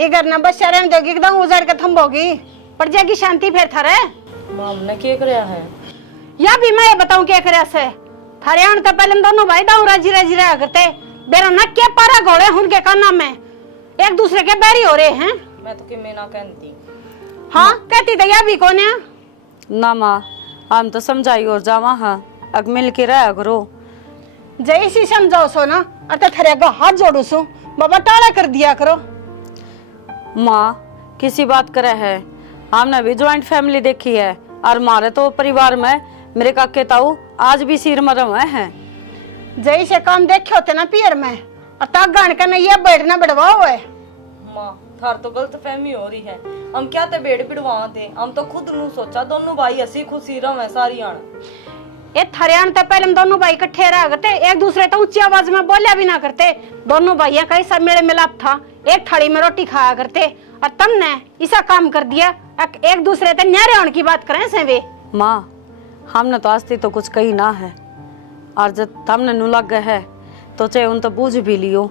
इधर न बस शरण दोगी एकदम उजार के थम्बोगी पड़ जाएगी शांति फिर थारे। मां ने क्या करया है या भी मैं बताऊं क्या करे से थारे आन तो पहले दोनों भाई दाऊ राजी राजी रहा करते बेरा न क्या पारा घोड़े उनके काना में एक दूसरे के बैरी हो रहे हैं। मैं तो कि मैं ना कहती। हाँ कहती तो या भी कौन है ना माँ हम तो समझाई और जावा हाँ अग मिल के रहा करो। जैसी समझाओ सो ना अरे थारे आगे हाथ जोड़ू सो बाबा टाला कर दिया करो। माँ किसी बात करे है हमने भी ज्वाइंट फैमिली देखी है और हमारे तो परिवार में मेरे काके ताऊ आज भी सिर मरम हुए हैं। जैसे काम देखे होते ना पियर में और तक गान का ये बैठना बढ़वाओ है। मां थार तो गलत फहमी हो रही है। हम क्या ते बेड़ पिड़वा थे हम तो खुद नु सोचा दोनों भाई हसी खुशी रहे सारी आन। ये थरियान तो पहले दोनों भाई इकट्ठे रह करते एक दूसरे तो ऊंची आवाज में बोलिया भी ना करते। दोनों भाइयों का ऐसा मेल मिलाप था एक थाली में रोटी खाया करते और तुमने ऐसा काम कर दिया एक दूसरे से न्यारे होने की बात करें से वे। माँ हमने तो आज तो कुछ कही ना है और जब हमने नु लग गए है तो चाहे उन तो पूछ भी लियो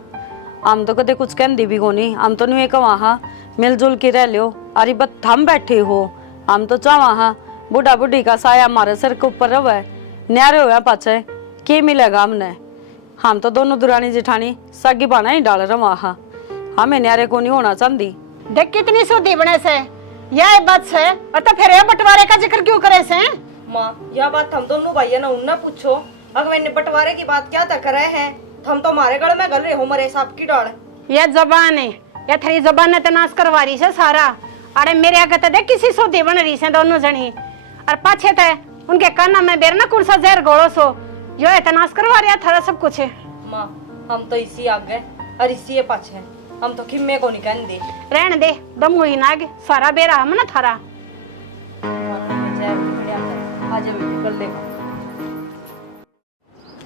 हम तो कदे कुछ कहती भी कोनी हम तो नहीं कहा हाँ मिलजुल के रह लियो अरे बस हम बैठे हो हम तो चाहवा हाँ बूढ़ा बूढ़ी का साया हमारे सिर के ऊपर रहे न्यारे हुआ पाचे के मिलेगा हमने हम तो दोनों दुरानी जेठानी सगी बाना ही डाल रहा हाँ हमें न्यारे को नहीं होना चाहती। देख कितनी सूदी बने से यह बात से और तो फिर ये बंटवारे का जिक्र क्यों करे से। मां यह बात हम दोनों भाइयों ने उन्ना पूछो अगर मैंने बंटवारे की बात क्या तक करे हैं हम तो हमारे गल में गल रहे हो मरे सांप की डाल। यह जबान है यह थारी जबान ने तो नाश करवा रही है सारा। अरे मेरे आगे तो देख किसी सूदी बन रही है दोनों जनी और पाछे थे उनके काना में बेरना कौन सा जहर गोड़ो सो यो है नाश करवा रहा थारा सब कुछ है। मां हम तो इसी आगे और इसी पाछे हम तो खिम्मे को नहीं कहते रहने दे दम हुई नाग सारा बेरा हम ना थारा।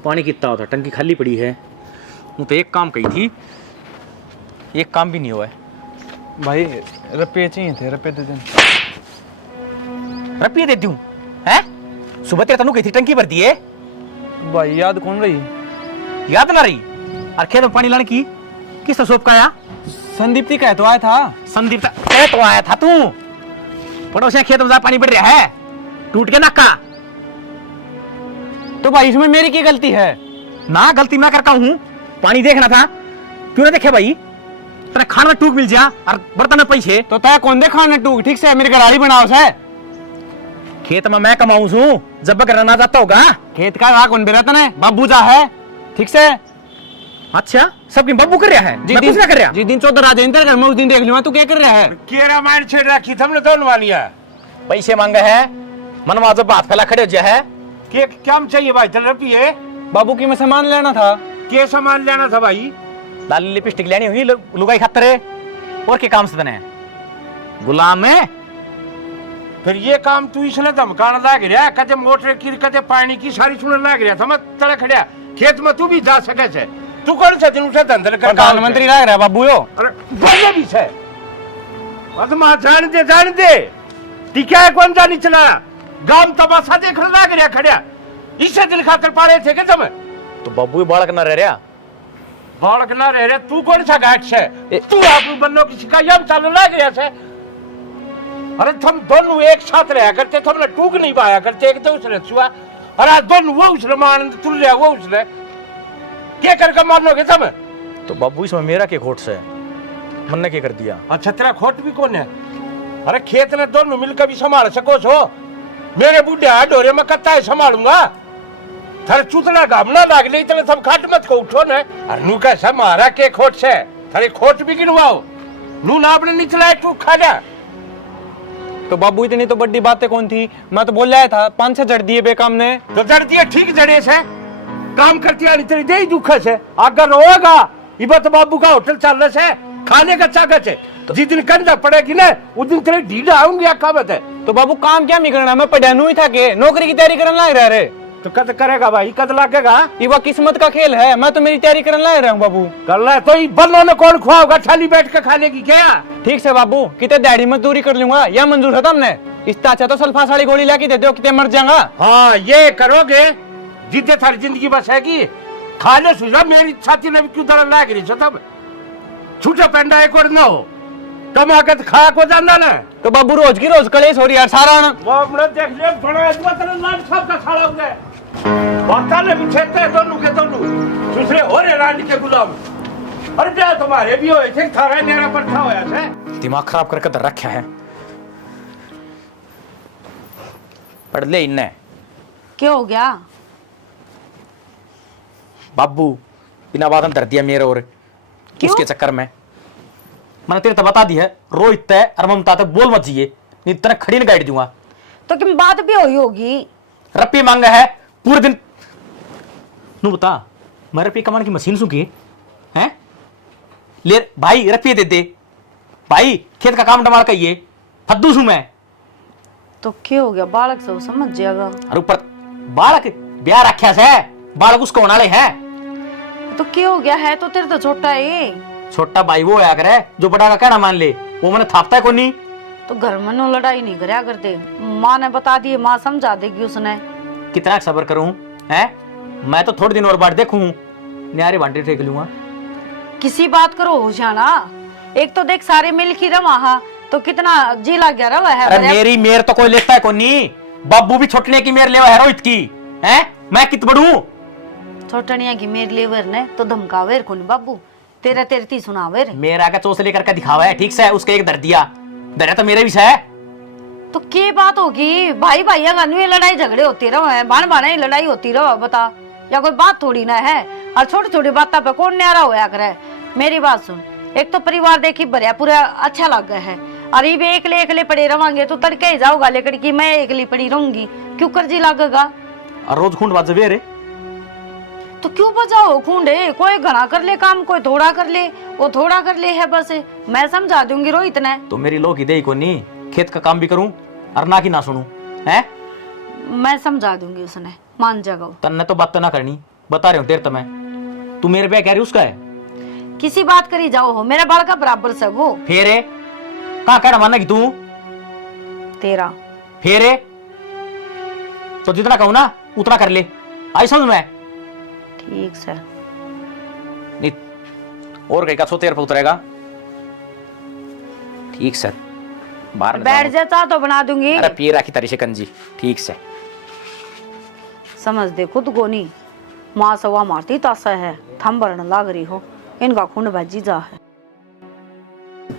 पानी कितना होता टंकी खाली पड़ी है वो तो एक काम कही थी एक काम भी नहीं हुआ है। भाई रुपये चाहिए थे रुपये दे दें। रुपये दे दूं हैं सुबह तेरे तनु कही थी टंकी भर दी है भाई याद कौन रही याद ना रही और खेत में पानी लाने की किस सोप का आया संदीप जी कह तो आया था। संदीप कह तो आया था तू पड़ोसिया खेत में जा पानी बढ़ रहा है टूट के नक्का तो भाई इसमें मेरी क्या गलती है। ना गलती मैं करता हूँ पानी देखना था क्यों ना देखे भाई तेरे खाने में टूक मिल जा और बर्तन में पैसे तो तय कौन दे खाने टूक ठीक से मेरी गराड़ी बनाओ से खेत में मैं कमाऊं हूँ जब बकर ना जाता होगा खेत का राह कौन बेरा तने बाबू जा है ठीक से। अच्छा सबकी बब्बू कर रहा है मैं कुछ ना कर रहा जिस दिन चौदह राजेंद्र घर में उस दिन देख लूंगा तू क्या कर रहा है। केरा मार छेड़ रखी हमने तो वालिया पैसे मांगे है मनवा जब बात फैला खड़े हो जाए है के क्या चाहिए भाई चल रुपये बाबू की मैं सामान लेना था। के सामान लेना था भाई लाली लिपस्टिक लेनी हुई लुगाई खातर और के काम से तने गुलाम है फिर ये काम तू इसलिए धमकाना लाग रहा कदे मोटर की कदे पानी की सारी सुनने लाग रहा था मैं तड़क खड़िया खेत में तू भी जा सके से तू कौन सा दिन उठा धंधल कर प्रधानमंत्री लग रहा है बाबू यो अरे बोले भी से अदमा जान दे टिका है कौन जानी चला गांव तमाशा देख लाग रहा खड़िया इसे दिल खातर पाड़े थे के तुम तो बब्बू बालक ना रह रहा बालक ना रह रहे तू कौन सा गाठ से तू आप बन्नो की शिकायत चालू लाग रहा से। अरे तुम दोनों एक साथ रहा करते तुमने टूक नहीं पाया करते एक दूसरे छुआ अरे दोनों वो उसने मान तुल लिया वो उसने क्या करके मानोगे तुम तो बब्बू इसमें मेरा क्या खोट से मन ने क्या कर दिया। अच्छा तेरा खोट भी कौन है। अरे खेत ने दोनों मिलकर भी संभाल सको छो मेरे बूढ़े डोरे में कत्ता है संभालूंगा थारे चूतना घामना लाग ले इतने सब खाट मत को उठो न अनु का सब मारा के खोट से थारे खोट भी गिनवाओ नू ना आपने निचला टूक खाना। तो बाबू इतनी तो बड़ी बातें कौन थी मैं तो बोल रहा था 5-6 जड़ दिए बेकाम ने तो जड़ दिए ठीक जड़े से काम करती आनी तेरी दे दुख से अगर रोएगा इबा तो बाबू का होटल चल रहा है खाने का चाकच है तो जिस दिन कंधा पड़ेगी ना उस दिन तेरे ढीला आऊंगी क्या बात है। तो बाबू काम क्या नहीं करना मैं पढ़ानू ही था के नौकरी की तैयारी करने लग रहा रे तो कद करेगा भाई कद लगेगा ये वो किस्मत का खेल है मैं तो मेरी तैयारी करने लग रहा हूँ बाबू कर रहा है तो ये बल्लों ने कौन खुआओगा थाली बैठ के खाने की क्या। ठीक से बाबू कितने दिहाड़ी मजदूरी कर लूंगा या मंजूर है तुमने इससे अच्छा तो सल्फा साड़ी गोली लाके दे दो कितने मर जाऊंगा। हाँ ये करोगे जितने थारी जिंदगी बसेगी खाने सुझा मेरी छाती ने भी क्यों दड़ा लाग रही तब छूटा पेंडा एक और ना हो कमा के तो खाया को जाना ना। तो बाबू रोज की रोज कलेश हो रही है सारा ना। वो अपने देख ले बड़ा हुआ तेरे लाल सब का खाड़ा हो गया। बाता ने बिछेते दोनों के दोनों दूसरे हो रे रानी के गुलाम। अरे क्या तुम्हारे भी होए थे थारा मेरा पट्टा होया है। दिमाग खराब करके धर रखा है। पढ़ ले इन्ने क्या हो गया? बाबू बिना बात धर दिया मेरे और उसके चक्कर में मैंने तेरे तो बता दी है। रोहित तय और ममता तक बोल मत जिए, नहीं तेरे खड़ी न गाइड दूंगा। तो क्या बात भी हुई होगी? रप्पी मांगा है पूरे दिन। नू बता मैं रप्पी कमाने की मशीन सुखी है ले भाई रप्पी दे दे भाई खेत का काम डमार कहिए फद्दू सू मैं। तो क्या हो गया? बालक से वो समझ जाएगा। और ऊपर बालक ब्याह रखा से बालक उसको होने वाले है। तो क्या हो गया है? तो तेरे तो छोटा है। छोटा भाई वो आया करे जो बड़ा का कहना मान ले, वो मैंने थापता है को नहीं। तो घर में नो लड़ाई नहीं करया करते। माँ ने बता दिए, माँ समझा देगी उसने। कितना सब्र करूं हैं? मैं तो थोड़े दिन और बाद देखूं न्यारे बांटे फेंक लूंगा। किसी बात करो हो जाना। एक तो देख सारे मिल की रवा हा, तो कितना जी लग गया रवा है। अरे मेरी मेर तो कोई लेता है को नहीं। बाबू भी छोटने की मेर लेवा है रोहित की हैं। मैं कित बड़ू छोटनिया की मेर लेवर ने तो धमकावेर को नहीं बाबू। तेरा तेरे ती सुनावेर। मेरा का चोस लेकर के दिखावा है ठीक से। उसके एक दर दिया दर तो मेरे भी है। तो क्या बात होगी? भाई भाई में लड़ाई झगड़े होती रहो है, बाण बाण लड़ाई होती रहो। बता या कोई बात थोड़ी ना है। और छोटी छोटी बातों पे कौन न्यारा होया करे। मेरी बात सुन, एक तो परिवार देखी भरिया पूरा अच्छा लग गया है। और ये भी एकले पड़े रवांगे तो तड़के ही जाओगा लेकर कि मैं एकली पड़ी रहूंगी, क्यों कर्जी लगेगा? और रोज खूंड बात जबे रे तो क्यों बजाओ खूंडे? कोई घना कर ले काम, कोई थोड़ा कर ले, वो थोड़ा कर ले है बस। मैं समझा दूंगी रोहित ने। तो मेरी लोग ही दे को नहीं खेत का काम भी करूं और ना की ना सुनूं हैं। मैं समझा दूंगी, उसने मान जाएगा। तन्ने तो बात तो ना करनी बता रहे हो तेरे तो मैं। तू मेरे पे कह रही उसका है किसी बात करी जाओ हो, मेरा बाल का बराबर से वो। फेरे कहाँ कहना माना कि तू तेरा फेरे तो जितना कहूं ना उतना कर ले। आई समझ में? ठीक से। नहीं और कहीं का सो तेरे पे उतरेगा ठीक से। बाहर न बैठ जाओ। जा, चाह तो बना दूंगी। अरे पी राखी तारी शिकंजी ठीक से। समझ दे खुद को नहीं। माँ सवा मारती तासा है, थम भरने लाग रही हो। इनका खून भजी जा है।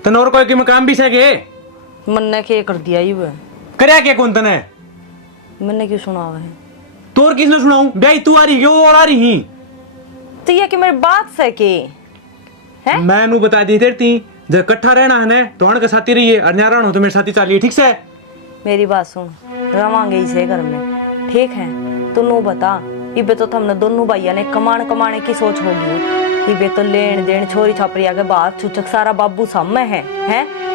तन और कोई की मकाम भी सके मन्ने के कर दिया ही वो। करया क्या कौन तने? मैंने क्यों सुना है? तोर किसने सुनाऊं? ब्याई तू आ रही क्यों और आ रही? तो ये कि मेरी बात सके है? मैं नू बता दी तेरी जब इकट्ठा रहना है ना तो हण के साथी रहिए और न्यारा हो तो मेरे साथी चलिए ठीक से। मेरी बात सुन, रवांगे इसे घर में ठीक है। तो नू बता इबे तो हमने दोनों भाइया ने कमाने की सोच होगी। इबे तो लेन देन छोरी छापरी आगे बात छुचक सारा बाबू सामने है।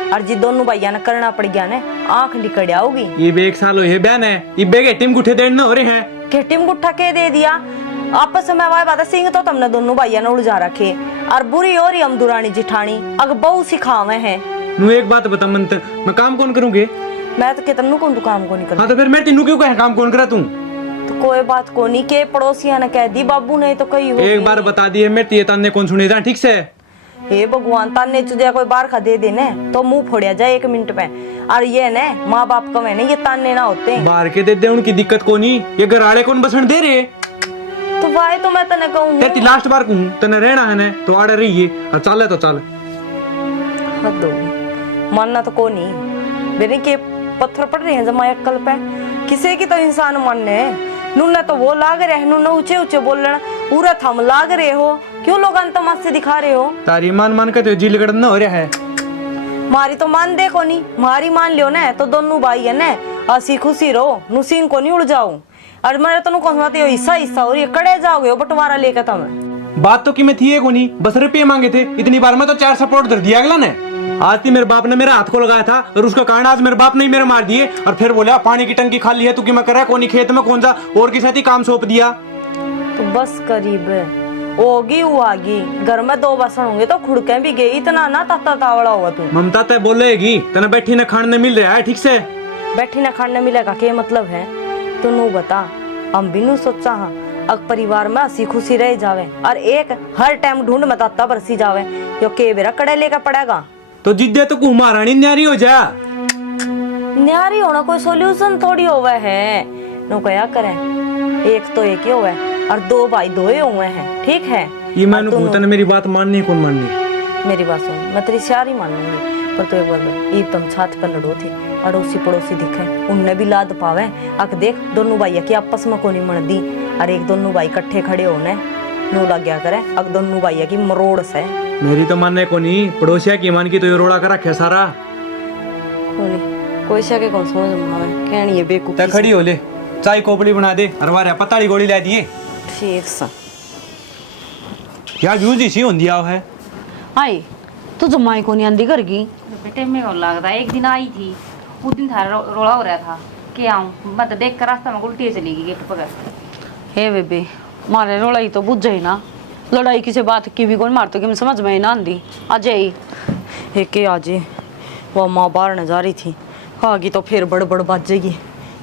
और जी दोनों भाइया ने करना पड़ गया ने आंख लिकड़ आओगी। ये एक साल हो बहन है इबे के टीम गुठे देन हो रहे हैं। के टीम गुठा के दे दिया आपस में वाय बात सिंह तो तुमने दोनों भाइया ने उलझा रखे। और बुरी और हम दुरानी जिठानी अग बहु सिखावे हैं। नू एक बात बता मंत मैं काम कौन करूंगे? मैं तो कहता कौन तू काम को नहीं कर। हाँ तो फिर मैं तीनों क्यों कहे काम कौन करा तू? तो कोई बात को नहीं के पड़ोसिया ने कह दी बाबू ने तो कही हो। एक बार बता दिए मैं तीये ताने कौन सुने जा ठीक से। हे भगवान ताने चुदिया कोई बार खा दे देने तो मुंह फोड़िया जाए 1 मिनट में। और ये ने माँ बाप कमे ने ये ताने ना होते बाहर के दे दे उनकी दिक्कत को नहीं। ये घर आड़े कौन बसन दे रहे? तो वाहे तो मैं तने कहूँ तेरी लास्ट बार कहूँ तने रहना है ना तो आड़े रहिए और चले तो चल। हद होगी मानना तो को नहीं। मेरे के पत्थर पड़ रहे हैं जमा अक्कल पे किसी की तो इंसान मानने नुन्ना तो वो लाग रहे नुन्ना ऊंचे ऊंचे बोलना पूरा थम लाग रहे हो। क्यों लोग तमाशे दिखा रहे हो? तारी मान के तो जी लगड़ न हो रहा है। मारी तो मान देखो नहीं मारी मान लियो ना तो दोनों भाई है ना हंसी खुशी रहो नुसीन को नहीं उड़ जाओ। और मेरे तो कौन हो हिस्सा और ये कड़े जाओगे बंटवारा लेकर तुम। बात तो कि मैं थी को नहीं बस रुपये मांगे थे इतनी बार में तो 4 सपोर्ट दे दिया अगला ने। आज थी मेरे बाप ने मेरा हाथ को लगाया था और उसका कारण आज मेरे बाप ने मेरे मार दिए और फिर बोला पानी की टंकी खाली है तू कि मैं कर रहा कौन खेत में कौन सा और के साथ ही काम सौंप दिया। तो बस करीब होगी वो आगी घर में 2 बसन होंगे तो खुड़के भी गई इतना ना ताता तावड़ा होगा तू। ममता तय बोलेगी तना बैठी न खाने मिल रहा है ठीक से। बैठी ना खाने मिलेगा क्या मतलब है? तो नू बता हम भी नू सोचा हाँ अग परिवार में हंसी खुशी रह जावे और एक हर टाइम ढूंढ में ताता बरसी जावे यो के बेरा कड़े लेकर पड़ेगा। तो जिद्दे तो कु महारानी न्यारी हो जा। न्यारी होना कोई सॉल्यूशन थोड़ी होवे है। नो क्या करें, एक तो एक ही होवे और दो भाई दो ही हुए हैं, ठीक है। ये मैंने भूतन मेरी बात माननी कौन माननी। मेरी बात सुन, मैं तेरी सारी मानूंगी, पर तू एक बार बोल, ये तुम छात पर लड़ो थे, अड़ोसी पड़ोसी दिखे, उनने भी लाद पावे। अक देख दोनों भाई की आपस में कोनी मन दी, और एक दोनों भाई इकट्ठे खड़े होने नो लग गया करे। अक दोनों भाई की मरोड़ से मेरी तो मानने को नहीं, पड़ोसिया की मान की तो ये रोड़ा कर रखे सारा। कोई से के कौन समझ में आवे, कहनी है बेवकूफ। ते खड़ी हो ले, चाय कोपड़ी बना दे, अरवारे पताली गोली ला दिए। ठीक सा क्या व्यूज इसी होंदी आओ है। आई तू जमाई को नहीं आंदी घर की। बेटे में कौन लगता है, एक दिन आई थी, उस दिन था रोड़ा हो रहा था कि आऊँ, मैं तो देख कर रास्ता में उल्टी चली गई गेट पकड़। हे बेबे मारे लड़ाई तो बुझ जाई ना, लड़ाई किसी बात की भी कौन मारतो कि मैं समझ में ही ना आंदी। आज आई एक के आज वो माँ बाहर न जा रही थी, आगी तो फिर बड़ बाजेगी।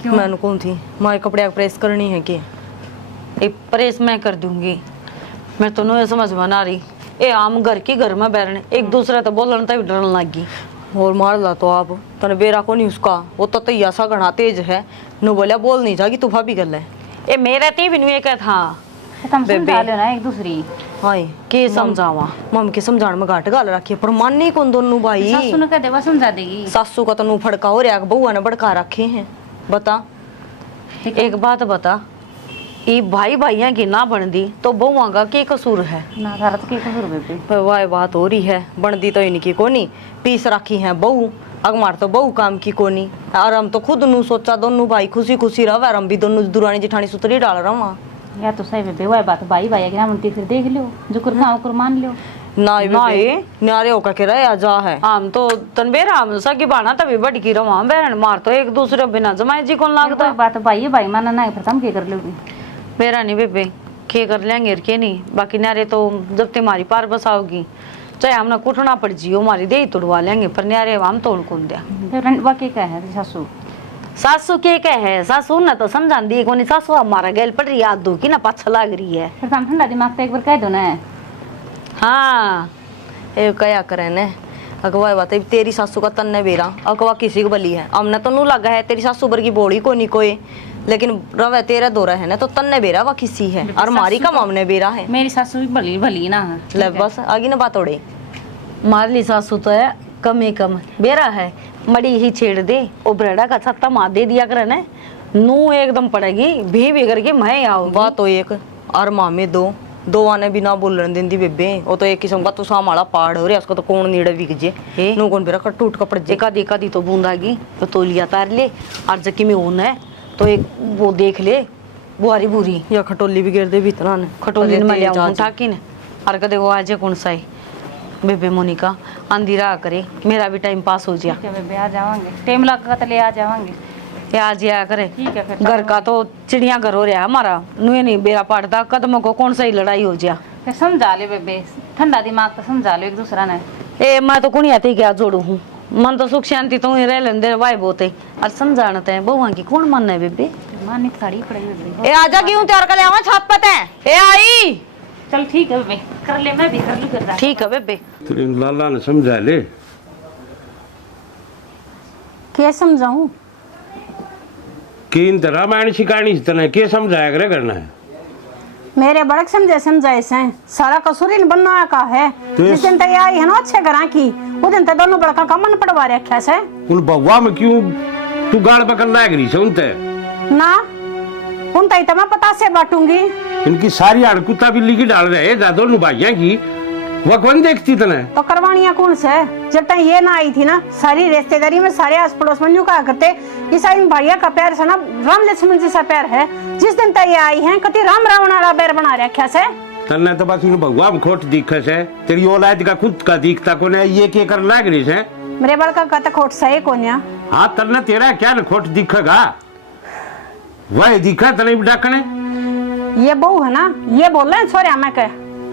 मैंने कौन थी माँ कपड़े प्रेस करनी है कि एक प्रेस मैं कर दूंगी। मैं तो नहीं समझ में ना रही, ए आम घर की घर में बैठने एक दूसरे तो बोलन तभी डरने लगी। और मार ला तो आप तने बेरा को नहीं उसका, वो तो तैया सा घना तेज है। नो बोलिया बोल नहीं जागी तू भाभी कर ले। ए मेरे ती भी नहीं था तुम समझा लो ना एक दूसरी। हाय के समझावा, मम के समझाने में घाट गाल रखी है, पर मानने कौन दोनों भाई। सासू ने कह दे वो समझा देगी। सासू का तो नू फड़का हो रहा, बउआ ने भड़का रखे हैं। बता एक बात बता, ये भाई भाइयों की ना बनती तो बहुआ का के कसूर है ना, तारा तो की कसूर बेबे। पर वाह बात हो रही है, बनती तो इनकी कोनी, पीस रखी है बहू, अगमार तो बहू काम की कोनी। और हम तो खुद नू सोचा दोनों भाई खुशी खुशी रहा, हम भी दोनों दुरानी जिठानी सुतरी डाल रहा। या तो सही बेबे, वह बात भाई भाई की ना बनती, फिर देख लो जो कर खाओ कर मान लो। ना न्यारे होकर के रहे जा है। हम तो तनबेरा हम सकी बाना तभी बड़ की रवा बेरन मार तो एक दूसरे बिना जमाए जी कौन लागता। बात भाई भाई माना ना, फिर तुम क्या कर लोगी। बेरा नहीं बेबे के कर लेंगे के नहीं, बाकी नारे तो जब तुम्हारी पार बसाओगी चाहे हमने कुटना पड़ जियो हमारी दे तोड़वा लेंगे, पर न्यारे हम तो उनको दिया। बाकी क्या है सासू, सासू के है सासू ने तो समझा दी कोनी, सासू हमारा गैल पड़ रही याद दो की ना पाछा लाग रही है। फिर तुम ठंडा दिमाग तो एक बार कह दो ना। हाँ ए कया करे ने अगवा बात है, तेरी सासू का तन्ने बेरा अगवा किसी को बली है, हमने तो नू लगा है तेरी सासू बर की बोली को नहीं कोई, लेकिन रवे तेरा दौरा है ना तो तन्ने बेरा वा किसी है, और मारी का मामने बेरा है। मेरी सासू भी भली भली ना है। ले बस आगे ना बात ओड़े। मारली सासू तो है कम ही कम बेरा है, मड़ी ही छेड़ दे ओ ब्रेडा का छत्ता मार दे दिया करे ने, नू एकदम पड़ेगी भी बिगड़ के मैं आओ। बात तो एक और मामे दो आने भी ना बोलन देंदी बेबे, वो तो एक किस्म का तो सामाला पाड़ हो रहा, उसको तो कौन नीड़े बिक जे नू कौन बेरा टूट कपड़ जे। एका दी तो बूंदागी तो तोलिया तार ले, और जकी में ऊन है तो एक वो देख ले बुआरी बुरी या खटोली भी गिर दे भी इतना ने खटोली में ले आऊं ठाकी ने, और कदे वो आज कौन सा है बेबे मोनिका अंधेरा करे, मेरा भी टाइम पास हो जाए। ठीक है बेबे आ जावांगे, टाइम लगा तो ले आ जावांगे। ये आज आया करे। ठीक है फिर घर का तो चिड़िया घर हो रहा है हमारा, नुए नहीं बेरा पड़ता, कदमों को कौन सा ही लड़ाई हो जा। फिर समझा ले बेबे, ठंडा दिमाग तो समझा लो एक दूसरा ने। ए मैं तो कुणी आती क्या जोड़ू हूँ, मन तो सुख शांति तो रह लेंदे वाई बोते और समझाते हैं बहुआ की कौन मन है बेबे। मानी साड़ी पड़ेगी बेबे। ए आजा क्यों तैयार कर ले आवा छाप पते ए आई। चल ठीक है बेबे, कर ले, मैं भी कर लूँ कर। ठीक है बेबे। तो इन लाला ने समझा ले। क्या समझाऊं? कि इन रामायण शिकाणी तना के समझाया करे करना है। मेरे बड़क समझाए से सारा कसूर इन बनना का है। जिस दिन तक आई है ना अच्छे घरा की, उस दिन तक दोनों बड़का का मन पड़वा रखा से। उन बउआ में क्यों तू गाड़ पकड़ लाग रही से उनते ना उन तई तो मैं पता से बांटूंगी। इनकी सारी आड़ कुत्ता बिल्ली की डाल रहे हैं दोनों भाइयां की, वह कौन देखती तने। तो करवानिया कौन से, जब तक ये ना आई थी ना सारी रिश्तेदारी में सारे आस पड़ोस में यूं कहा करते ईसा इन भैया का प्यार से ना राम लक्ष्मण जैसा प्यार है। जिस दिन तक ये आई है कति राम रावण वाला बैर बना रखा से। तन्ने तो बस इन भगवा में खोट दिखे से, तेरी औलाद का खुद का दिखता को ने ये के कर लाग रही से। मेरे बड़का का तो खोट सही कोन्या। हाँ तन्ने तेरा क्या न खोट दिखेगा, वह दिखा तने डाकने। ये बहू है ना, ये बोल रहे हैं छोरे हमें के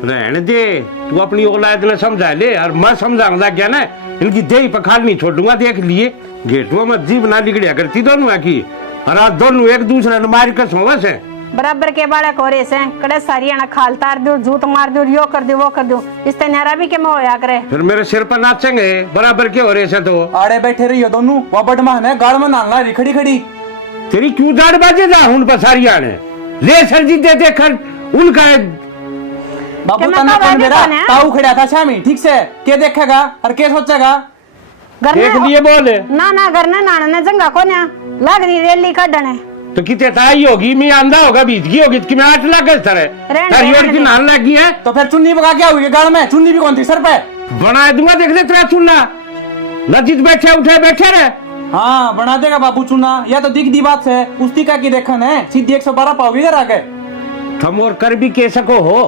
रहने दे, तू अपनी औलाद ने समझा ले, और मैं समझाऊंगा क्या ना, इनकी देही पखाल नहीं छोड़ूंगा। देख लिए गेटुआ में जीव ना बिगड़िया करती दोनों की, और आज दोनों एक दूसरे ने मार कर सोवा से। बराबर के बालक हो रहे से कड़े सारियाना खाल तार दो, जूत मार दो, यो कर दो, वो कर दो, इससे न्यारा भी के में होया करे। फिर मेरे सिर पर नाचेंगे बराबर के हो रहे से तो। आड़े बैठे रही हो दोनों, वो बदमान है, गाड़ में नांगा रही खड़ी खड़ी। तेरी क्यों दाढ़ बाजे जा उन पर सारिया ने ले सर जी दे कर उनका बाबू मैं तना तो कौन आगे मेरा कौन है? ताऊ खड़ा था शामी, ठीक से के देखेगा और के सोचेगा। घर देख में लिए बोल ना घर ने नाना ने जंगा को ना लग रही रेली कढ़ने। तो कितने ताई होगी मैं आंधा होगा बीत गई होगी कि मैं 8 लाख गए तारी की नाल लगी है। तो फिर चुन्नी पका क्या हुई गाड़ में? चुन्नी भी कौन थी सर पे? बना दूंगा देख ले तेरा चुनना नजीक बैठे उठे बैठे रहे। हाँ बना देगा बाबू चुना, या तो दिख दी बात है उस्ती का की देखन है सीधी 112 पाओगे इधर आके। तुम और कर भी कह सको हो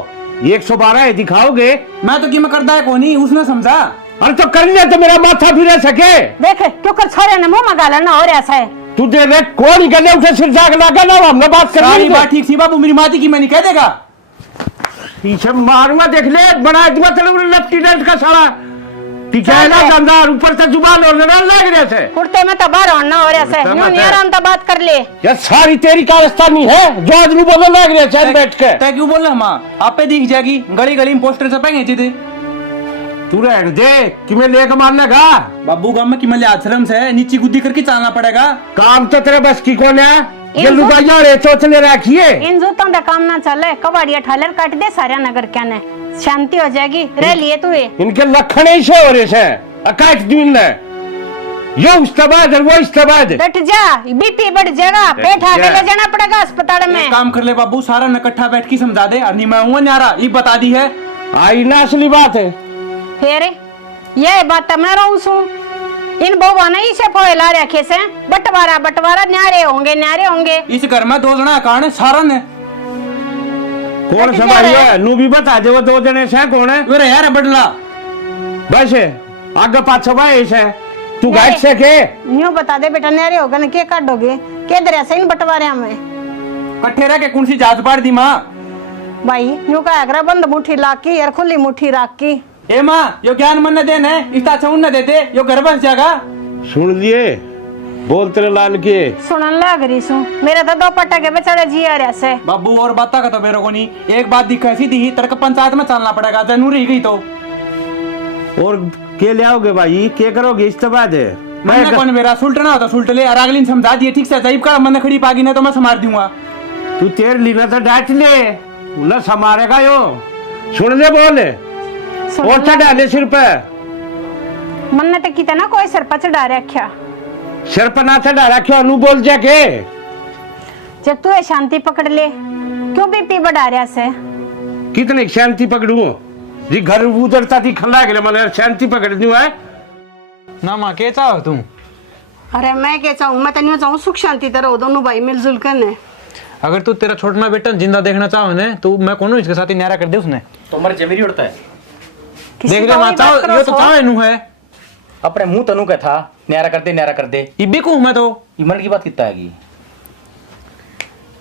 112 दिखाओगे। मैं तो कीमत करता है कोनी, उसने समझा। अरे तो कर लिया तो मेरा माथा फिर सके। देख क्यों कर छोरे ने मुंह में गाला ना हो रहा है। तू दे ले कौन निकले उठे सिर जाग लगा ना हमने बात कर सारी ली बात ठीक थी बाबू, मेरी माती की मैं नहीं कह देगा। पीछे मारूंगा देख ले बना दूंगा तेरे लपटी डेंट का सारा पिछाना गंदा ऊपर से जुबान और लग रहे थे कुर्ते में तो बाहर होना हो रहा है। कुर्ते में यूं तो- नहीं आराम तो बात कर ले। ये सारी तेरी कारस्तानी है जो आदमी बोलने लग रहे चैन बैठ के। तय क्यों बोल रहा माँ? आप पे दिख जाएगी, गली गली में पोस्टर छपेंगे थे। तू रहने दे कि मैं लेकर मारने का। बाबू गांव में किमले आश्रम से नीची गुद्दी करके चलना पड़ेगा। काम तो तेरे बस की कौन है ये इन लुगाइया रे चोचले रखिए। इन जूतों का काम ना चले, कबाड़िया ठालर काट दे सारे नगर क्या ने, शांति हो जाएगी। रह लिए तू ये इनके लखन ऐसे हो रहे हैं अकाट दिन ने यो इस्तेमाल और वो इस्तेमाल। डट जा, बीपी बढ़ जाएगा, पेट आके ले जाना पड़ेगा अस्पताल में। एक काम कर ले बाबू, सारा इकट्ठा बैठ के समझा दे। और नहीं मैं हूँ न्यारा, ये बता दी है। आई ना असली बात है। फिर ये बात मैं रहूं सू इन बहुआ ने इसे फोला रखे से बंटवारा न्यारे होंगे। इस घर में 2 जना कारण सारा ने कौन लट संभालिए जा रहे। नू भी बता दे वो 2 जने से कौन है। अरे यार बदला बस आगे पाछे भाई है तू गाइड से के न्यू बता दे बेटा, न्यारे होगा ना के काटोगे के दरिया से इन बंटवारे में कट्ठे रह के कौन सी जात पाड़ दी माँ? भाई न्यू का अगरा बंद मुट्ठी लाख की यार खुली मुट्ठी राख की। ए माँ यो ज्ञान मन देन है, इतना छुन न देते यो घर बस जाएगा। सुन लिए बोल तेरे लाल के सुनन लग रही सू मेरे तो 2 पट्टा के बेचारे जी आ रहा से। बाबू और बात का तो मेरे को नहीं, एक बात दिखा ऐसी दी तड़क पंचायत में चलना पड़ेगा, जरूर रह गई तो। और के ले आओगे भाई के करोगे इसके बाद मैंने कौन मेरा सुल्टना हो तो सुल्ट ले, और अगली ने समझा दिए ठीक से। जैब का मन खड़ी पागी ना तो मैं संभाल दूंगा। तू तेर लीना तो डांट ले न समारेगा यो। सुन ले बोल और चढ़ा सिर पे मन ने की ना कोई सर पर चढ़ा रखा। सिर पर ना चढ़ा रखो अनु बोल जाके। जब तू ये शांति पकड़ ले क्यों बीपी बढ़ा रहा से। कितने शांति पकड़ू जी घर उधरता थी खल्ला के मैंने शांति पकड़ दी है ना माँ के चाहो तुम? अरे मैं क्या चाहूँ, मैं तो चाहूँ सुख शांति तरह दोनों भाई मिलजुल कर ने। अगर तू तेरा छोटा बेटा जिंदा देखना चाहो ने तो मैं कौन इसके साथ ही न्यारा कर दे उसने। तो मर जमीरी उड़ता है किसी देख को ले माँ भी बात करो ये तो सो। चाहो इनू है। अपने मुंह तनु का था न्यारा कर दे इब्बी को मैं तो ईमन की बात कितना है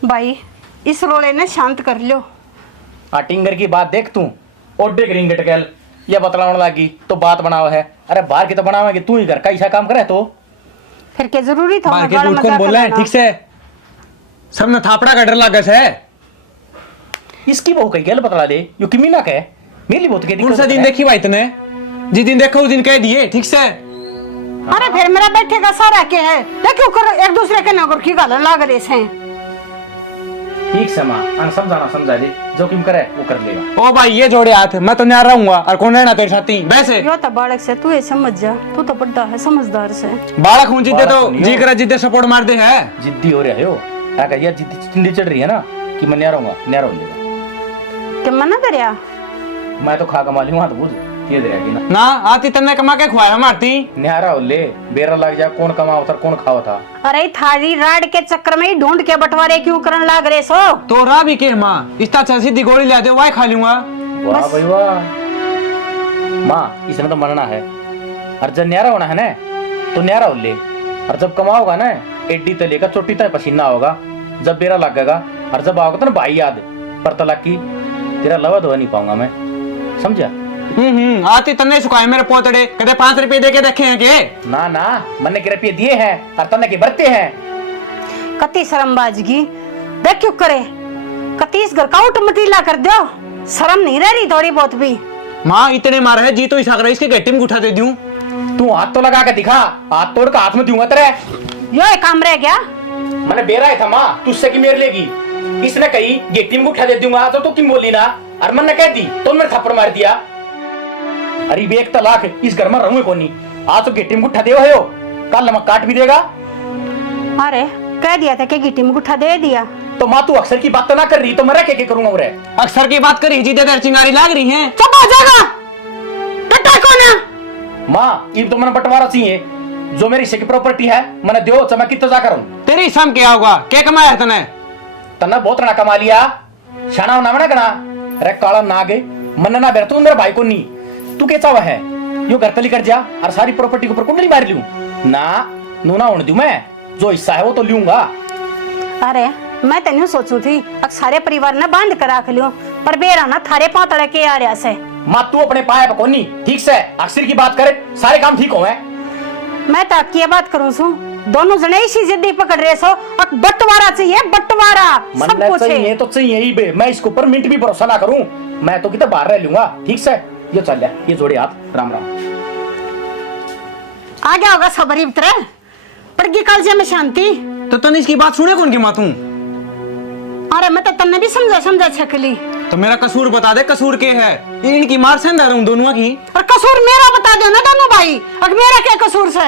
भाई इस रोले ने शांत कर लो। टिंगर की बात देख तू ओडे ग्रीन गटकेल ये बतलाने लगी तो बात बनावा है। अरे बाहर की तो बनावेगी तू ही घर का ऐसा काम करे तो फिर क्या जरूरी था बाहर के गाड़ा झूठ कौन मजाक बोल रहा है? करना। ठीक से सबने थापड़ा का डर लगा है। इसकी बहू कही गल बतला दे यो किमी ना कहे मेरी बहुत के कौन सा दिन देखी भाई तने? जिस दिन देखो उस दिन कह दिए ठीक से। अरे फिर मेरा बैठे का सारा के है क्यों करो एक दूसरे के नगर की गाला लाग रहे से। ठीक से माँ अन समझाना समझा दे जो किम करे वो कर लेगा। ओ भाई ये जोड़े हाथ, मैं तो न्यारा रहूंगा और कौन रहना तेरे साथी वैसे। यो तो बालक से तू ये समझ जा, तू तो बड़ा है समझदार से। बालक हूँ जिद्दे तो बालक नहीं हो। जी करा जिद्दे सपोर्ट मार दे है। जिद्दी हो रहा है हो क्या ये जिद्दी चिंदी चढ़ रही है ना कि मैं न्यारा हो लेगा। क्या मना दरिया मैं तो खा कमा लूंगा हाथ बुझ ये देगी ना ना आती तन्ने कमा के खुआया मारती। न्यारा हो ले बेरा लग जा कौन कमा उतर कौन खावा था। अरे थारी राड के चक्कर में ही ढूंढ के बंटवारे क्यों करन लाग रहे सो। तो रा भी के माँ इस तरह सीधी गोली ले दे वाई खा लूंगा। वाह भाई वाह माँ इसमें तो मरना है और जब न्यारा होना है ना तो न्यारा हो ले और जब कमाओगा ना एड्डी तो लेकर चोटी तक पसीना होगा जब बेरा लगेगा और जब आओगे तो ना भाई याद पर तलाक की तेरा लवा धो नहीं पाऊंगा मैं समझा। आती तन्ने सुखाए मेरे पोतड़े कदे 5 रुपए दे के देखे हैं के? ना ना मन्ने के रुपये दिए हैं और तन्ने के बरते हैं। कति शर्मबाजगी देख क्यों करे कतीस घर का उठ मटीला कर दो, शर्म नहीं रह रही थोड़ी बहुत भी? माँ इतने मार है जी तो इस रहा इसके गट्टे में उठा दे दूं। तू हाथ तो लगा के दिखा, हाथ तोड़ का हाथ में दूंगा तेरे। यो एक काम रह गया। मैंने बेरा है था माँ, तुझसे की मेरे लेगी। इसने कही गेटी में उठा दे दूंगा तो क्यों बोली ना? और मैंने कह दी तो मैंने थप्पड़ मार दिया। अरे बेक तलाक इस घर में रहूंगे कोनी। आज तो गेटी में उठा दे हो, कल नमक काट भी देगा। अरे कह दिया था कि गिट्टी में गुठा दे दिया। तो माँ तू अक्सर की बात तो ना कर रही, तो मैं क्या करूंगा? उरे अक्सर की बात करी जी, देर चिंगारी लाग रही है। चुप हो जाएगा, टट्टा कौन है? माँ ये तो मैंने बंटवारा चाहिए, जो मेरी हिस्से की प्रॉपर्टी है मैंने दो, तो मैं कितना जा करूं? तेरे हिस्सा में क्या होगा? क्या कमाया तने? तना बहुत रना कमा लिया, शाना होना ना कना। अरे काला नाग मन ना बेर तू मेरा भाई को नहीं, तू क्या चावा है? यो घर तली कर जा और सारी प्रॉपर्टी के ऊपर कुंडली मार लूं ना? नूना होने दूं मैं, जो हिस्सा है वो तो लूंगा। अरे मैं तेन सोचू थी अब सारे परिवार ने बांध कर रख लियो, पर बेरा ना थारे पातड़े के आ रहा से। माँ तू अपने पाए पर कोनी ठीक से अक्सर की बात करे, सारे काम ठीक होवे। मैं तो की बात करूं सू, दोनों जने इसी जिद्दी पकड़ रहे सो, अब बंटवारा चाहिए, बंटवारा सब मन कुछ चाहिए तो चाहिए ही बे, मैं इसके ऊपर मिनट भी भरोसा ना करूं। मैं तो कितना बाहर रह लूंगा ठीक से। ये चल ले, ये जोड़े हाथ, राम राम। आ गया होगा सबरी भीतर, पड़गी कालजे में शांति। तो तने इसकी बात सुने कौन की माँ तू? अरे मैं तो तन्ने भी समझा छकली। तो मेरा कसूर बता दे, कसूर के है? इनकी मार से अंदर हूं दोनों की। और कसूर मेरा बता दो ना दोनों भाई, अब मेरा क्या कसूर से?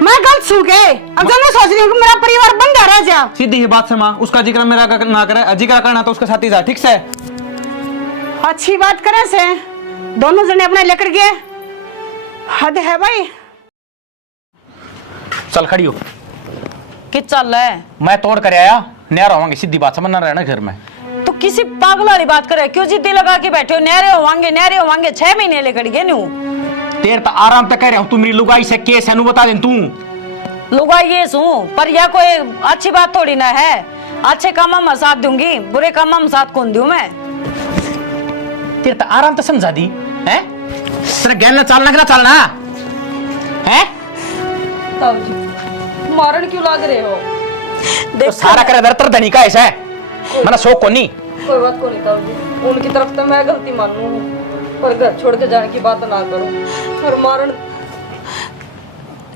मैं गलत सू के अब जब मैं सोच रही हूँ कि मेरा परिवार बंधा रह जा। सीधी ही बात से माँ, उसका जिक्र मेरा ना करे, जिक्र करना तो उसके साथ ही जा, ठीक से? अच्छी बात करे से दोनों जने अपने लेकर गए, हद है भाई। चल खड़ी हो। कि चल है? मैं तोड़ कर आया, नया रहोगे, सीधी बात समझना रहना घर में। तो किसी पागल वाली बात करे, क्यों जिद्दी लगा के बैठे हो? न्यारे होवांगे 6 महीने लेकर गए न्यू। तेरे तो आराम तक कह रहा हूं, तू मेरी लुगाई से केस है, बता दे तू। लुगाई ये सू, पर यह कोई अच्छी बात थोड़ी ना है। अच्छे काम में साथ दूंगी, बुरे काम में साथ कौन दूं मैं? तेरे तो आराम तो समझा दी है, तेरे ज्ञान चलना कि ना चलना है? मारन क्यों लाग रहे हो? तो सारा करे दरतर धनी का ऐसा है, मैंने शौक को नहीं। कोई बात को नहीं ताऊ जी, उनकी तरफ तो मैं गलती मानू हूँ, पर घर छोड़ के जाने की बात ना करो। और मारन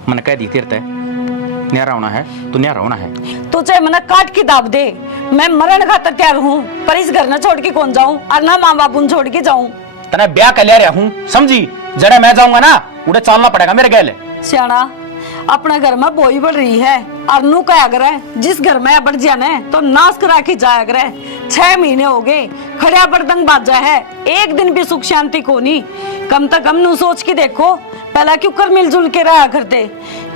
मैंने कह दी तेरे ते न्यारा होना है तो न्यारा होना है। तो चाहे मैंने काट के दाब दे, मैं मरण खातर तैयार हूँ, पर इस घर न छोड़ के कौन जाऊँ, और ना माँ बाप छोड़ के जाऊँ। तना ब्याह कर ले रहा हूँ, समझी? जड़ा मैं जाऊंगा ना उड़े चलना पड़ेगा मेरे गैल। सियाना अपने घर में बोई बढ़ रही है, और नू क्या करे, जिस घर में बढ़ जाने तो नाश करा के जाया करे। 6 महीने हो गए खड़िया बर्तन बाजा है, एक दिन भी सुख शांति को नहीं। कम तक कम नू सोच के देखो, पहला क्यों कर मिलजुल के रहा करते।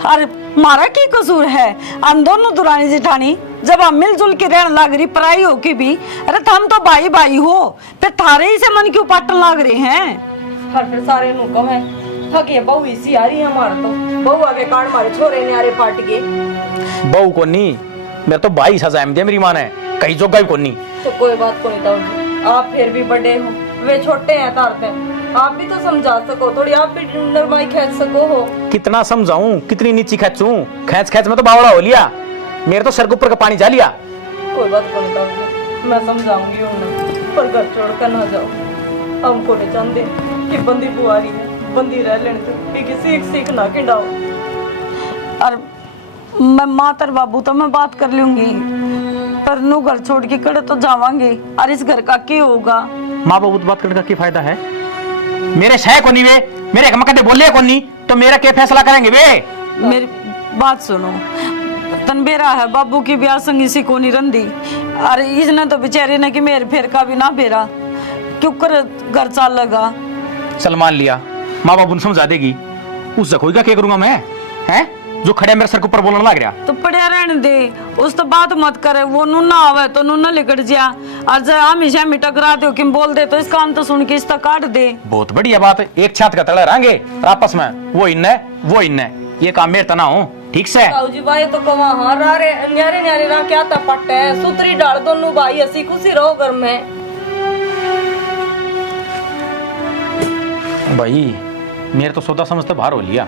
और मारा की कसूर है? हम दोनों दुरानी जिठानी जब हम मिलजुल के रहने लग रही, पराई हो के भी, अरे हम तो भाई भाई हो, फिर थारे ही से मन क्यों पाटन लग रहे हैं? हर फिर सारे नु कहे थके बहू इसी आ रही है, हमारा तो बहू आगे काट मारे छोरे ने आरे पाट के। बहू को नहीं, मेरे तो भाई सजा दिया मेरी माँ ने, कहीं जो गई को नहीं। तो कोई बात को नहीं ताऊ जी, आप फिर भी बड़े हो, वे छोटे हैं तारते, आप भी तो समझा सको, थोड़ी आप भी नरमाई खींच सको हो। कितना समझाऊं, कितनी नीची खींचूं? खींच में तो बावड़ा हो लिया, मेरे तो सर के ऊपर का पानी जा लिया। कोई बात को नहीं ताऊ जी, मैं समझाऊंगी उन्हें, पर घर छोड़ कर ना जाओ। हमको नहीं जानते कि बंदी बुआरी है, बंदी रह लेने तो कि सीख ना खिंडाओ। और मैं मातर बाबू तो मैं बात कर लूंगी, पर नू घर छोड़ के कड़े तो जावांगे, और इस घर का क्या होगा? माँ बाबू बात करने का क्या फायदा है? मेरे शह को नहीं वे, मेरे कदे बोले को नहीं, तो मेरा क्या फैसला करेंगे वे? मेरी बात सुनो, तनबेरा है बाबू की ब्याह संगी सी को नहीं रंदी, अरे इसने तो बेचारे ने कि मेरे फेर का भी ना फेरा, क्यों कर घर चाल लगा। चल मान लिया, माँ बाबू ने समझा देगी, उस जखोई का क्या करूंगा मैं? हैं जो खड़े मेरे सर के ऊपर बोलने लग रहा। तो पड़िया रहने दे, उस तो बात मत करे, वो नूना आवे तो नूना लिकट जा, और जब हमेशा में टकरा दे कि बोल दे तो इस काम तो सुन के इसका काट दे। बहुत बढ़िया बात, एक छात का तड़ा रहेंगे आपस में, वो इन्ने ये काम मेरे तना हो ठीक से। ताऊ जी भाई तो कमा हाँ रे न्यारे रा क्या था पट है, सुतरी डाल दोनों भाई हंसी खुशी रहो घर में। भाई मेरे तो सौदा समझ तो बाहर हो लिया।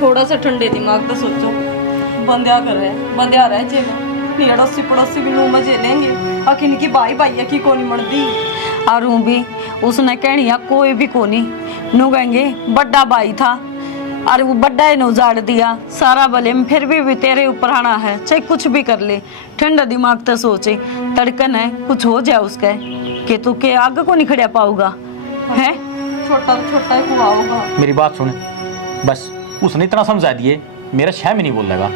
थोड़ा सा ठंडे दिमाग तो सोचो, बंदिया कर रहे बंदिया रहे जेब अपनी अड़ोसी पड़ोसी भी नू मजे लेंगे अकिन की भाई भाई की कोनी मर्दी और ऊं भी उसने कहनिया कोई भी कोनी नू कहेंगे बड़ा भाई था और वो बड़ा ही उजाड़ दिया सारा बले में फिर भी तेरे ऊपर आना है चाहे कुछ भी कर ले ठंडा दिमाग तो सोचे तड़कन है कुछ हो जाए उसका कि तू के आगे को नहीं खड़ा पाऊगा है छोटा छोटा ही हुआ होगा। मेरी बात सुन, बस उसने इतना समझा दिए, मेरा 6 में नहीं बोल लगा।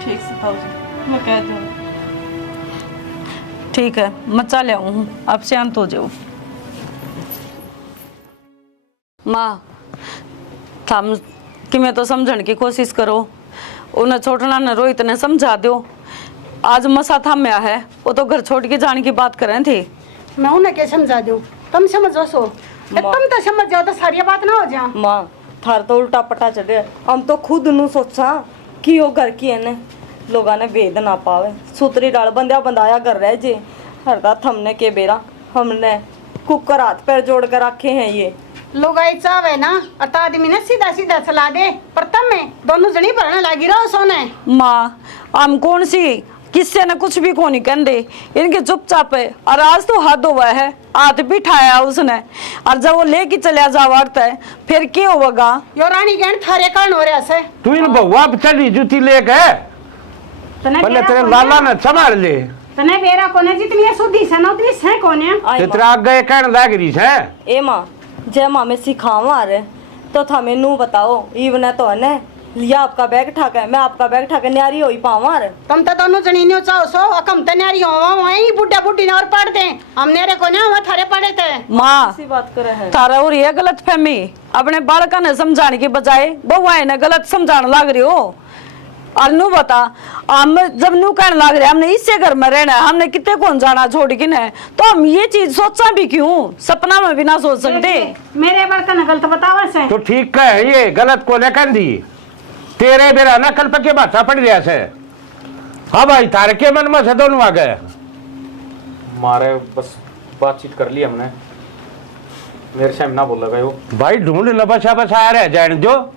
ठीक से ताऊ जी, मैं कहती हूँ ठीक है मैं चल आऊँ अब शांत हो जाओ। माँ थम कि मैं तो समझने की कोशिश करो उन्हें छोटना न रोहित ने समझा दो आज मसा थम्या है वो तो घर छोड़ के जाने की बात कर रहे थे। मैं उन्हें क्या समझा दूं, तुम समझो सो तुम तो समझ जाओ तो सारी बात ना हो जा। माँ थार तो उल्टा पटा चढ़े, हम तो खुद नु सोचा कि वो घर की है ने लोगा ने भेद ना पावे सूतरी डाल बंदा बंदाया कर रहे जे हरदा थमने के बेरा हमने कुकर हाथ पैर जोड़ कर रखे हैं ये लोग आई चावे ना और आदमी ने सीधा सीधा चला दे पर तब में दोनों जनी भरने लगी रहो सोने। माँ हम कौन सी किससे न कुछ भी को नहीं कहते इनके चुपचाप है और आज तो हद हुआ है हाथ भी ठाया उसने और जब वो लेके चलिया जा वार्ता है फिर क्या होगा। यो रानी गहन थारे कारण हो रहा से तू इन बउआ पे चली जूती लेके पहले तेरे लाला ने संभाल ले तने बेरा कोने जितनी सुधी से ना उतनी से कोने तेरा आगे कहने लग रही है। ए माँ जय माँ में सिखावा रे तो थमे नू बताओ इवन तो ने लिया आपका बैग ठाका है मैं आपका बैग ठाके न्यारी होई पावा रे तुम तो दोनों जनी न्यो चाहो सो अकम त न्यारी होवा वही बुड्ढा बुड्ढी ने और पढ़ते हम नेरे कोने हम थारे पढ़े थे। माँ ऐसी बात करे है थारा और ये गलत फहमी अपने बालका ने समझाने की बजाय बउआ ने गलत समझाने लग रही हो और नू बता हम जब नू कहने लग रहे हमने इससे घर में रहना है हमने कितने कौन जाना छोड़ के न तो हम ये चीज सोचा भी क्यों सपना में भी ना सोच सकते। मेरे बड़का न गलत बतावा से तो ठीक है ये गलत को ले कर दी तेरे बेरा ना कल पके बात पड़ रहा से। हाँ भाई तारे के मन में से दोनों आ गए मारे बस बातचीत कर ली हमने, मेरे से ना बोल लगा वो भाई ढूंढ न बसा बसा रह जाए जो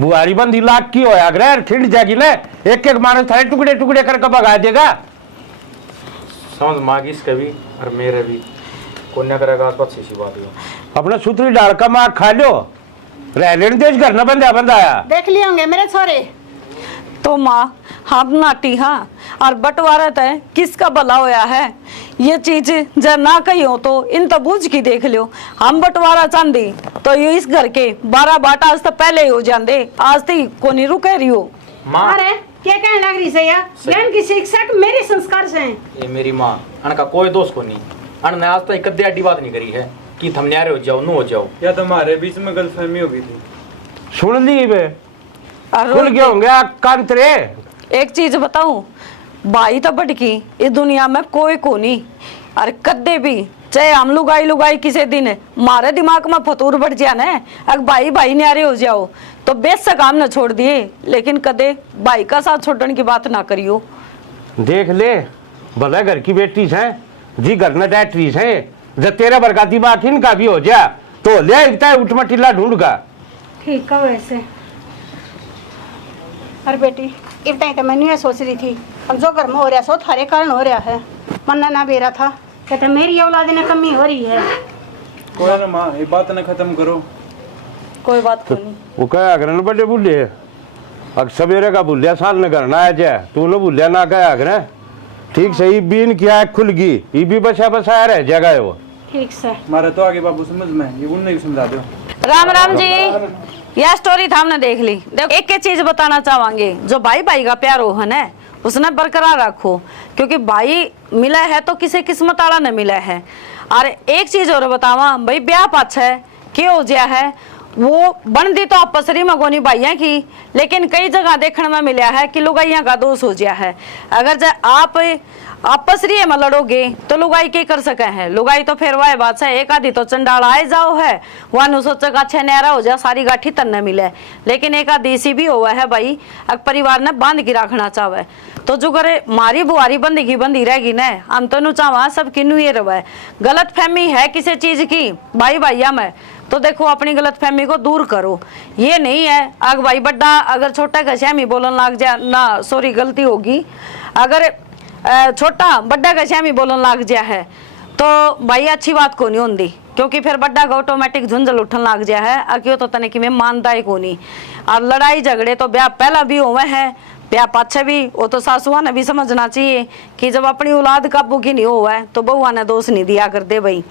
बुआरी बंदी लाख की होया अगर खिंड जाएगी ना एक एक मानस थारे टुकड़े टुकड़े करके भगा देगा। समझ माँ की इसके भी और मेरे भी कोन्या करेगा तो अच्छी सी बात है। अपना सूत्री डाल का मार खा लो रह लेने देश घर न बंदा बंदाया देख लिए होंगे मेरे छोरे तो माँ हम नाटी हाँ और बंटवारा तय किसका भला होया है ये चीज जब ना कही हो तो इन तो बूझ की देख लियो हम बंटवारा चांदी तो ये इस घर के 12 बाट आज तो पहले ही हो जाते आज तो को नहीं रुके रही हो। माँ अरे क्या कहने लग रही से यार ज्ञान की शिक्षा मेरे संस्कार से हैं। ये मेरी माँ अन का कोई दोस्त को नहीं अन ने आज तक कद्दे अड्डी बात नहीं करी है कि थम न्यारे हो जाओ नू हो जाओ या तुम्हारे बीच में गलतफहमी हो गई थी। सुन ली बे और खुल गए होंगे कांतरे। एक चीज बताऊं भाई तो बटकी इस दुनिया में कोई को नहीं और कद्दे भी चाहे हम लुगाई लुगाई किसी दिन मारे दिमाग में फतूर बढ़ जाए ना अगर भाई भाई न्यारे हो जाओ तो बेशक हम न छोड़ दिए लेकिन कदे भाई का साथ छोड़ने की बात ना करियो। देख ले भला घर की बेटी है जी घर न डैटरी है जब तेरा बरकाती बात इनका भी हो जा तो ले इतना उठमा टिल्ला ढूंढगा। ठीक है वैसे अरे बेटी इतना तो मैंने ये सोच रही थी अब जो घर में हो रहा सो थारे कारण हो रहा है मन्ना ना बेरा था कहते मेरी औलाद ने कमी हो रही है। कोई ना माँ ये बात ना खत्म करो कोई बात को नहीं वो कहा अगर न बड़े बुढ़े अब सवेरे का बुढ़िया साल न करना है जा तू न बुढ़िया ना कहा अगर ठीक सही बीन किया खुल गई ये भी बसा बसाया रह जगह है वो ठीक से हमारा तो आगे बाबू समझ में ये उन्हें भी समझा दो। राम राम जी यह स्टोरी था हमने देख ली। देखो एक एक चीज बताना चाहेंगे जो भाई भाई का प्यार हो है ना उसने बरकरार रखो क्योंकि भाई मिला है तो किसी किस्मत वाला न मिला है। और एक चीज और बतावा भाई ब्याह पाछ है क्या हो गया है वो बनती तो आपसरी में गोनी भाइया की लेकिन कई जगह देखने में मिला है कि लुगाइया का दोष हो गया है। अगर जब आप आपसरी में लड़ोगे तो लुगाई क्या कर सके हैं लुगाई तो फिर वह बात है एक आधी तो चंडाल आए जाओ है वह सोचेगा अच्छा न्यारा हो जाए सारी गाठी तन न मिले लेकिन एक आधी सी भी हुआ है भाई अगर परिवार ने बांध के रखना चाहे तो जो करे मारी बुआरी बंदी रहेगी न हम तो नु चाहवा सब किन्नू ये रहे गलत फहमी है किसी चीज की भाई भैया में तो देखो अपनी गलत फहमी को दूर करो। ये नहीं है अग भाई बड़ा अगर छोटा का श्यामी बोलन लग जाए ना सॉरी गलती होगी अगर छोटा बड्डा का श्यामी बोलन लग गया है तो भाई अच्छी बात को नहीं होती, क्योंकि फिर बड्डा का ऑटोमेटिक झुंझल उठन लग गया है। और क्यों तो तने कि मैं मानता ही को नहीं। और लड़ाई झगड़े तो ब्याह पहला भी हुए हैं, ब्याह पाछे भी। वो तो सासुआ ने भी समझना चाहिए कि जब अपनी औलाद काबू की नहीं हुआ है तो बहुआ ने दोष नहीं दिया कर दे भाई।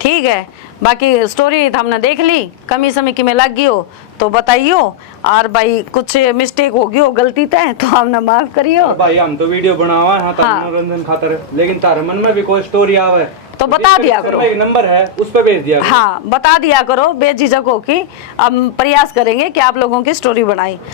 ठीक है, बाकी स्टोरी हमने देख ली, कमी समी की में लग गई हो तो बताइयो। और भाई कुछ मिस्टेक होगी हो, गलती तय तो हमने माफ करियो। भाई हम तो वीडियो बनावा है हाँ। मनोरंजन खातर, लेकिन तारे मन में भी कोई स्टोरी आवे तो बता दिया करो। एक नंबर है उस पर भेज दिया करो। हाँ, बता दिया करो बेझिझक हो कि हम प्रयास करेंगे कि आप लोगों की स्टोरी बनाई।